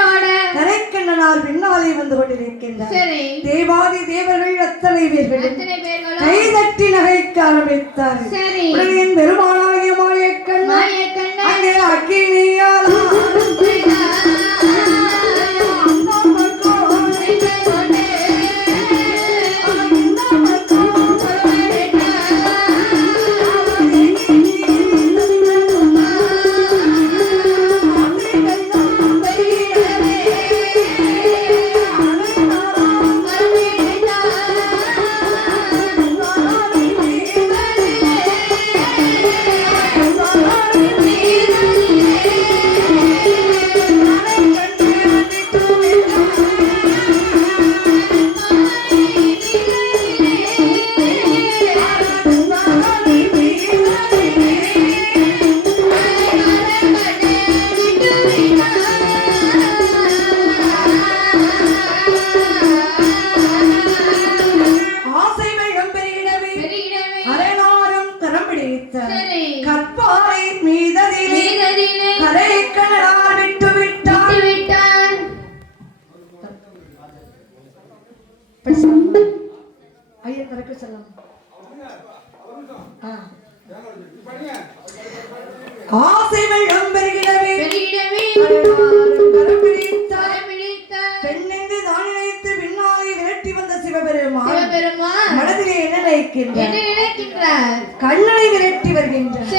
என்னோட கரைக்கண்ணனால் பின்னாலே வந்து கொண்டிருக்கின்றார். சரி. தேவாதி தேவர்கள் அத்தனை பேர்களும் கைதட்டி நகைக்க ஆரம்பித்தார். சரி. பெருமானாகிய மாயக்கண்ணன் அங்கே அக்கினியால் கற்பாறை மீததிலே கரைக்கண்ணனால் விட்டு விட்டார். ஐயா கரெக்டா சொல்லலாம். ஆசை வெள்ளம் பெருகிடவே பெண்ணென்று தான் நினைத்து பின்னாலே விரட்டி வந்த சிவபெருமான் மனதிலே என்ன நினைக்கின்றார்? கண்ணனை விரட்டி வருகின்றார்.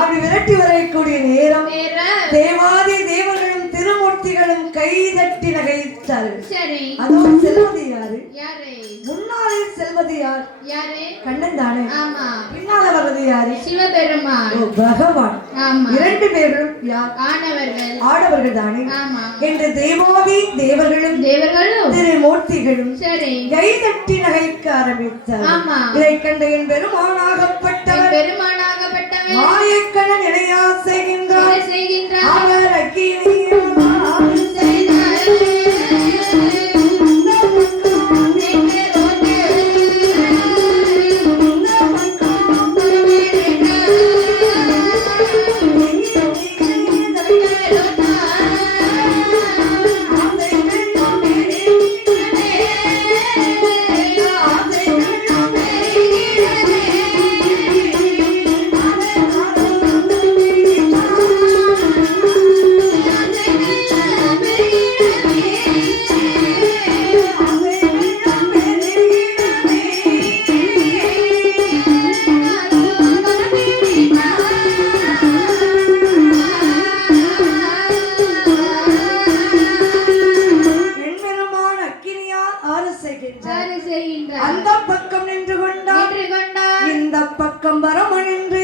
அப்படி விரட்டி வரக்கூடிய நேரம் தேவாதி தேவர்களும் திருமூர்த்திகளும் கைதட்டி நகைத்தார்கள். அதுவும் செல்வது யாரு? முன்னாலே செல்வது யார்? கண்ணன் தானே. பின்னால வருவது யாரு? சிவபெருமான், பகவான். இரண்டு பேரும் யார்? ஆடவர்கள் தானே. என்று தேவாதி தேவர்களும் திருமூர்த்திகளும் கைதட்டி நகைக்க ஆரம்பித்தார். இதை கண்ட என் பெருமானாகப்பட்டவர் மாயக்கண்ணன் இணையா செய்கின்றார். அவர் அந்த பக்கம் நின்று கொண்டார். இந்த பக்கம் வரமனின்று